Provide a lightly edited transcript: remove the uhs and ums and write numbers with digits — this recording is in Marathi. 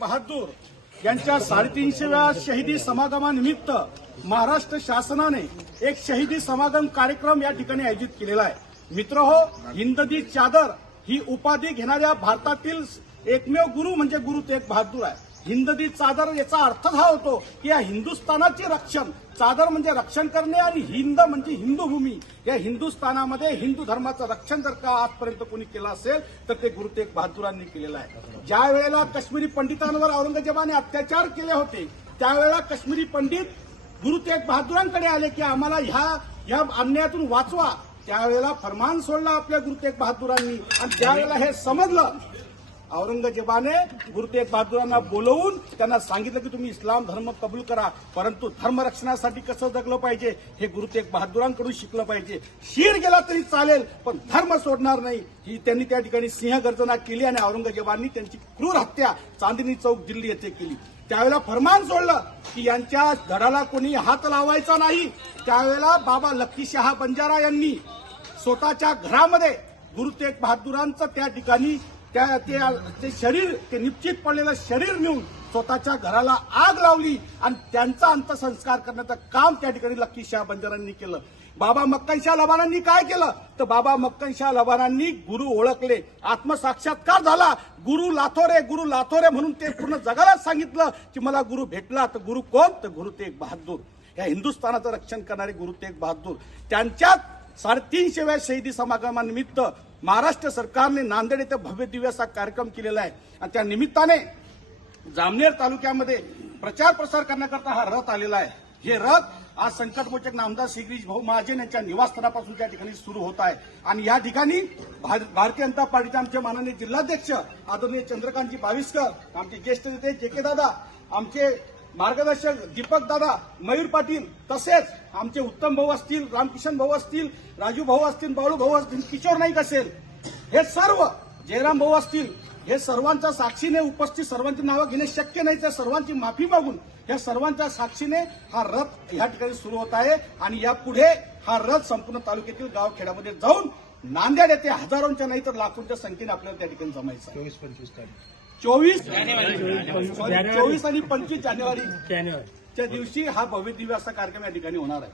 बहादूर यांच्या 350व्या शहीदी समागमानिमित्त महाराष्ट्र शासनाने एक शहीदी समागम कार्यक्रम या ठिकाणी आयोजित केलेला आहे. मित्रहो, हिंद दी चादर ही उपाधी घेणाऱ्या भारतातील एकमेव गुरु म्हणजे गुरु तेग बहादूर आहे. हिंद दी चादर याचा अर्थच हा होतो की या हिंदुस्थानाचे रक्षण, चादर म्हणजे रक्षण करणे आणि हिंद म्हणजे हिंदू भूमी, या हिंदुस्थानामध्ये हिंदू धर्माचं रक्षण जर का आजपर्यंत कोणी केलं असेल तर ते गुरु तेग बहादुरांनी केलेलं आहे. ज्या वेळेला काश्मीरी पंडितांवर औरंगजेबाने अत्याचार केले होते त्यावेळेला काश्मीरी पंडित गुरु तेग बहादुरांकडे आले की आम्हाला ह्या अन्यायातून वाचवा. त्यावेळेला फरमान सोडला आपल्या गुरु तेग बहादुरांनी आणि त्यावेळेला हे समजलं, औरंगजेबाने गुरु तेग बहादुरांना बोलवून त्यांना सांगितलं की तुम्ही इस्लाम धर्म कबूल करा, परंतु धर्मरक्षणासाठी कसं जगलं पाहिजे हे गुरु तेग बहादुरांकडून शिकलं पाहिजे. शीर गेला तरी चालेल पण धर्म सोडणार नाही, ही त्यांनी त्या ठिकाणी सिंहगर्जना केली आणि औरंगजेबांनी त्यांची क्रूर हत्या चांदणी चौक दिल्ली येथे केली. त्यावेळेला फरमान सोडलं की यांच्या धडाला कोणी हात लावायचा नाही. त्यावेळेला बाबा लक्कीशहा बंजारा यांनी स्वतःच्या घरामध्ये गुरु तेग बहादुरांचं त्या ठिकाणी ते शरीर, ते निश्चित पडलेलं शरीर नेऊन स्वतःच्या घराला आग लावली आणि त्यांचा अंत्यसंस्कार करण्याचं काम त्या ठिकाणी लक्कीशहा बंजारांनी केलं. बाबा मक्कनशाह लबानांनी काय केलं तर बाबा मक्कनशाह लबानांनी गुरु ओळखले, आत्मसाक्षात्कार झाला. गुरु लाथोरे म्हणून ते पूर्ण जगाला सांगितलं की मला गुरु भेटला. तर गुरु कोण तर गुरु तेग बहादूर, या हिंदुस्थानाचं रक्षण करणारे गुरु तेग बहादूर. त्यांच्या 350व्या शहीदी समागमानिमित्त महाराष्ट्र सरकारने नांदेड येथे भव्य दिव्य असा कार्यक्रम केलेला आहे आणि त्या निमित्ताने जामनेर तालुक्यामध्ये प्रचार प्रसार करण्याकरता हा रथ आलेला आहे. हे रथ आज संकटमोचक नामदार श्रीगिरीश भाऊ महाजन यांच्या निवासस्थानापासून त्या ठिकाणी सुरू होत आहे आणि या ठिकाणी भारतीय जनता पार्टीचे आमचे माननीय जिल्हाध्यक्ष आदरणीय चंद्रकांतजी बाविस्कर, आमचे ज्येष्ठ नेते जेके दादा, आमचे मार्गदर्शक दीपक दादा, मयूर पाटील, तसेच आमचे उत्तम भाऊ असतील, रामकिशन भाऊ असतील, राजू भाऊ असतील, बाळू भाऊ असतील, किशोर नाईक असेल, हे सर्व जयराम भाऊ असतील, हे सर्वांच्या साक्षीने उपस्थित, सर्वांची नावं घेणे शक्य नाही, त्या सर्वांची माफी मागून या सर्वांच्या साक्षीने हा रथ या ठिकाणी सुरू होत आहे आणि यापुढे हा रथ संपूर्ण तालुक्यातील गावखेड्यामध्ये जाऊन नांदेड येथे हजारोंच्या नाही तर लाखोंच्या संख्येने आपल्याला त्या ठिकाणी जमायचं आहे. 24 आणि 25 जानेवारीच्या दिवशी हा भव्य दिव्य असा कार्यक्रम या ठिकाणी होणार आहे.